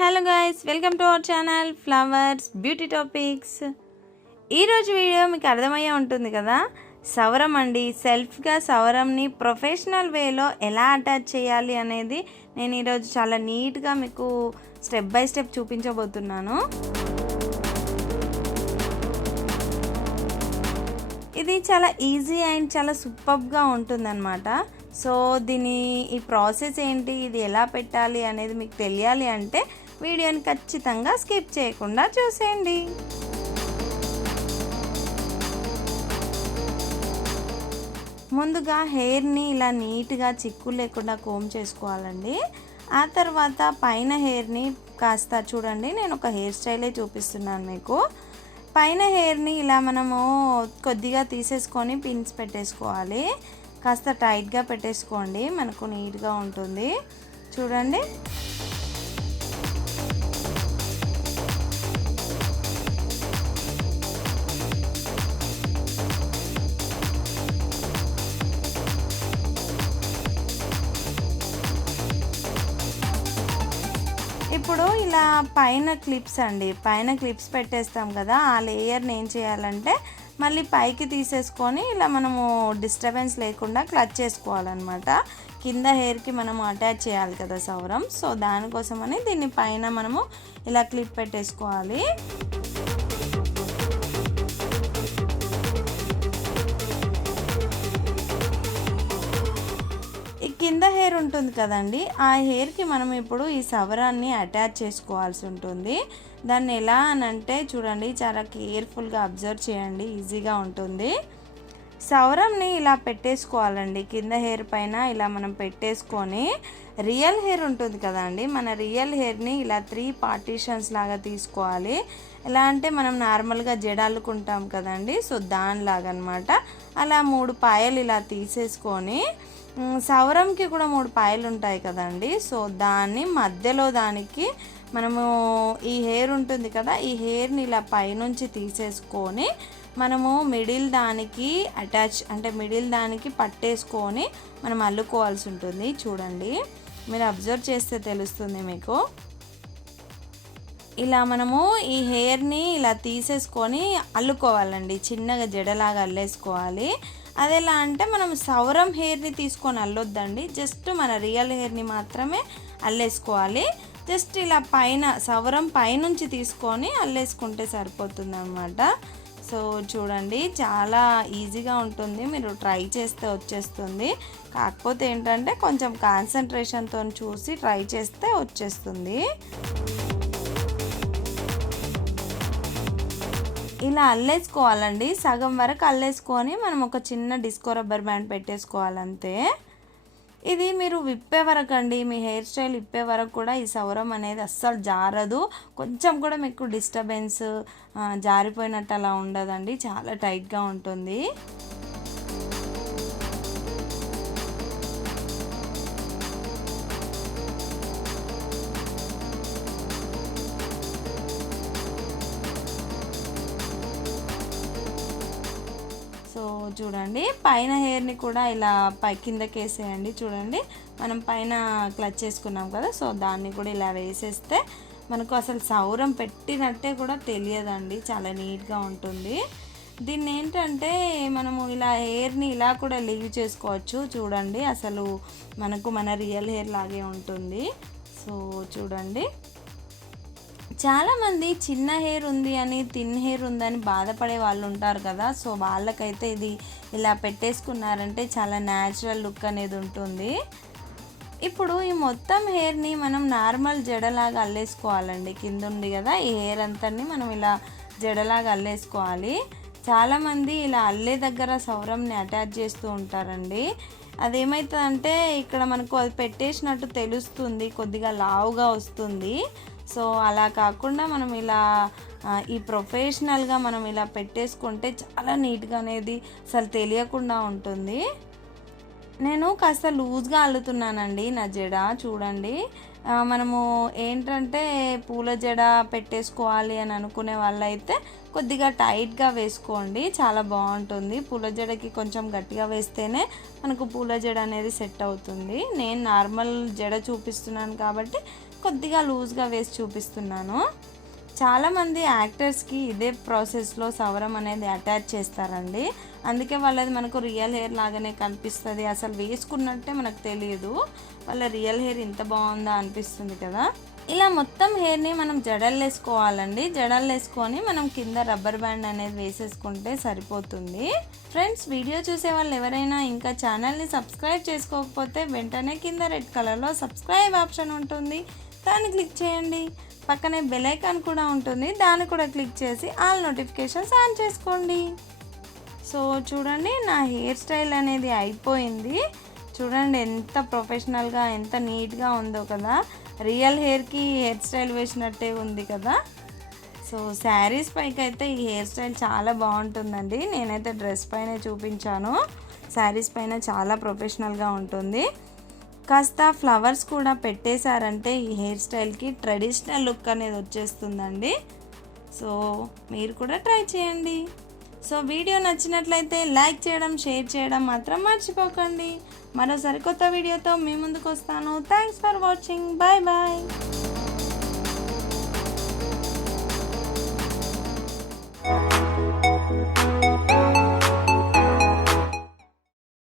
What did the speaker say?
Hello guys, welcome to our channel flowers beauty topics. ఈరోజు video మీకు అర్థమయ్యే ఉంటుంది కదా, సవరం అండి. సెల్ఫ్గా సవరంని ప్రొఫెషనల్ వేలో ఎలా అటాచ్ చేయాలి అనేది నేను ఈరోజు చాలా నీట్గా మీకు స్టెప్ బై స్టెప్ చూపించబోతున్నాను. ఇది చాలా ఈజీ అండ్ చాలా సూపర్గా ఉంటుందన్నమాట. సో ఈ ప్రాసెస్ ఏంటి, ఇది ఎలా పెట్టాలి అనేది మీకు తెలియాలి అంటే వీడియోని ఖచ్చితంగా స్కిప్ చేయకుండా చూసేయండి. ముందుగా హెయిర్ని ఇలా నీట్గా చిక్కు లేకుండా కోమ్ చేసుకోవాలండి. ఆ తర్వాత పైన హెయిర్ని కాస్త చూడండి, నేను ఒక హెయిర్ స్టైలే చూపిస్తున్నాను మీకు. పైన హెయిర్ని ఇలా మనము కొద్దిగా తీసేసుకొని పిన్స్ పెట్టేసుకోవాలి. కాస్త టైట్గా పెట్టేసుకోండి, మనకు నీట్గా ఉంటుంది. చూడండి, ఇప్పుడు ఇలా పైన క్లిప్స్ అండి, పైన క్లిప్స్ పెట్టేస్తాం కదా, ఆ లేయర్ని ఏం చేయాలంటే మళ్ళీ పైకి తీసేసుకొని ఇలా మనము డిస్టర్బెన్స్ లేకుండా క్లచ్ చేసుకోవాలన్నమాట. కింద హెయిర్కి మనము అటాచ్ చేయాలి కదా సవరం, సో దానికోసమని దీన్ని పైన మనము ఇలా క్లిప్ పెట్టేసుకోవాలి. ఈ కింద హెయిర్ ఉంటుంది కదండి, ఆ హెయిర్కి మనం ఇప్పుడు ఈ సవరాన్ని అటాచ్ చేసుకోవాల్సి ఉంటుంది. దాన్ని ఎలా అని అంటే చూడండి, చాలా కేర్ఫుల్గా అబ్జర్వ్ చేయండి, ఈజీగా ఉంటుంది. సవరంని ఇలా పెట్టేసుకోవాలండి, కింద హెయిర్ పైన ఇలా మనం పెట్టేసుకొని రియల్ హెయిర్ ఉంటుంది కదండి, మన రియల్ హెయిర్ని ఇలా 3 పార్టీషన్స్ లాగా తీసుకోవాలి. ఎలా అంటే మనం నార్మల్గా జడ అల్లుకుంటాం కదండి, సో దానిలాగా అనమాట. అలా 3 పాయలు ఇలా తీసేసుకొని, సవరంకి కూడా 3 పాయలు ఉంటాయి కదండి, సో దాన్ని మధ్యలో దానికి మనము ఈ హెయిర్ ఉంటుంది కదా, ఈ హెయిర్ని ఇలా పైనుంచి తీసేసుకొని మనము మిడిల్ దానికి అటాచ్ అంటే మిడిల్ దానికి పట్టేసుకొని మనం అల్లుకోవాల్సి ఉంటుంది. చూడండి, మీరు అబ్జర్వ్ చేస్తే తెలుస్తుంది మీకు. ఇలా మనము ఈ హెయిర్ని ఇలా తీసేసుకొని అల్లుకోవాలండి, చిన్నగా జడలాగా అల్లేసుకోవాలి. అది ఎలా అంటే మనం సవరం హెయిర్ని తీసుకొని అల్లొద్దండి, జస్ట్ మన రియల్ హెయిర్ని మాత్రమే అల్లేసుకోవాలి. జస్ట్ ఇలా పైన సవరం పైనుంచి తీసుకొని అల్లేసుకుంటే సరిపోతుంది అన్నమాట. సో చూడండి, చాలా ఈజీగా ఉంటుంది, మీరు ట్రై చేస్తే వచ్చేస్తుంది. కాకపోతే ఏంటంటే కొంచెం కాన్సన్ట్రేషన్తో చూసి ట్రై చేస్తే వచ్చేస్తుంది. ఇలా అల్లేసుకోవాలండి, సగం వరకు అల్లేసుకొని మనం ఒక చిన్న డిస్కో రబ్బర్ బ్యాండ్ పెట్టేసుకోవాలంతే. ఇది మీరు విప్పే వరకు అండి, మీ హెయిర్ స్టైల్ విప్పే వరకు కూడా ఈ సవరం అనేది అస్సలు జారదు. కొంచెం కూడా మీకు డిస్టర్బెన్స్ జారిపోయినట్టు అలా ఉండదండి, చాలా టైట్గా ఉంటుంది. చూడండి, పైన హెయిర్ని కూడా ఇలా కిందకేసేయండి. చూడండి, మనం పైన క్లచ్ చేసుకున్నాం కదా, సో దాన్ని కూడా ఇలా వేసేస్తే మనకు అసలు సౌరం పెట్టినట్టే కూడా తెలియదండి, చాలా నీట్గా ఉంటుంది. దీన్ని ఏంటంటే మనము ఇలా హెయిర్ని ఇలా కూడా లీవ్ చేసుకోవచ్చు. చూడండి, అసలు మనకు మన రియల్ హెయిర్ లాగే ఉంటుంది. సో చూడండి, చాలామంది చిన్న హెయిర్ ఉంది అని, థిన్ హెయిర్ ఉందని బాధపడే వాళ్ళు ఉంటారు కదా, సో వాళ్ళకైతే ఇది ఇలా పెట్టేసుకున్నారంటే చాలా న్యాచురల్ లుక్ అనేది ఉంటుంది. ఇప్పుడు ఈ మొత్తం హెయిర్ని మనం నార్మల్ జడలాగా అల్లేసుకోవాలండి. కింద ఉంది కదా, ఈ హెయిర్ అంతని మనం ఇలా జడలాగా అల్లేసుకోవాలి. చాలామంది ఇలా అల్లే దగ్గర సవరంని అటాచ్ చేస్తూ ఉంటారండి. అదేమవుతుందంటే ఇక్కడ మనకు అది పెట్టేసినట్టు తెలుస్తుంది, కొద్దిగా లావుగా వస్తుంది. సో అలా కాకుండా మనం ఇలా ఈ ప్రొఫెషనల్గా మనం ఇలా పెట్టేసుకుంటే చాలా నీట్గా అనేది అసలు తెలియకుండా ఉంటుంది. నేను కాస్త లూజ్గా అల్లుతున్నానండి నా జడ. చూడండి, మనము ఏంటంటే పూల జడ పెట్టేసుకోవాలి అని అనుకునే వాళ్ళైతే కొద్దిగా టైట్గా వేసుకోండి, చాలా బాగుంటుంది. పూల జడకి కొంచెం గట్టిగా వేస్తేనే మనకు పూల జడ అనేది సెట్ అవుతుంది. నేను నార్మల్ జడ చూపిస్తున్నాను కాబట్టి కొద్దిగా లూజ్గా వేసి చూపిస్తున్నాను. చాలామంది యాక్టర్స్కి ఇదే ప్రాసెస్లో సవరం అనేది అటాచ్ చేస్తారండి. అందుకే వాళ్ళది మనకు రియల్ హెయిర్ లాగానే కనిపిస్తుంది. అసలు వేసుకున్నట్టే మనకు తెలియదు. వాళ్ళ రియల్ హెయిర్ ఇంత బాగుందా అనిపిస్తుంది కదా. ఇలా మొత్తం హెయిర్ని మనం జడలు వేసుకోవాలండి. జడలు వేసుకొని మనం కింద రబ్బర్ బ్యాండ్ అనేది వేసేసుకుంటే సరిపోతుంది. ఫ్రెండ్స్, వీడియో చూసే వాళ్ళు ఎవరైనా ఇంకా ఛానల్ని సబ్స్క్రైబ్ చేసుకోకపోతే వెంటనే కింద రెడ్ కలర్లో సబ్స్క్రైబ్ ఆప్షన్ ఉంటుంది, దాన్ని క్లిక్ చేయండి. పక్కనే బెల్ ఐకాన్ కూడా ఉంటుంది, దాన్ని కూడా క్లిక్ చేసి ఆల్ నోటిఫికేషన్స్ ఆన్ చేసుకోండి. సో చూడండి, నా హెయిర్ స్టైల్ అనేది అయిపోయింది. చూడండి ఎంత ప్రొఫెషనల్గా ఎంత నీట్గా ఉందో కదా. రియల్ హెయిర్కి హెయిర్ స్టైల్ వేసినట్టే ఉంది కదా. సో శారీస్ పైకి అయితే ఈ హెయిర్ స్టైల్ చాలా బాగుంటుందండి. నేనైతే డ్రెస్ పైన చూపించాను, శారీస్ పైన చాలా ప్రొఫెషనల్గా ఉంటుంది. కాస్త ఫ్లవర్స్ కూడా పెట్టేశారంటే ఈ హెయిర్ స్టైల్కి ట్రెడిషనల్ లుక్ అనేది వచ్చేస్తుందండి. సో మీరు కూడా ట్రై చేయండి. సో వీడియో నచ్చినట్లయితే లైక్ చేయడం, షేర్ చేయడం మాత్రం మర్చిపోకండి. మరో సరికొత్త వీడియోతో మీ ముందుకు వస్తాను. Thanks for watching. Bye bye.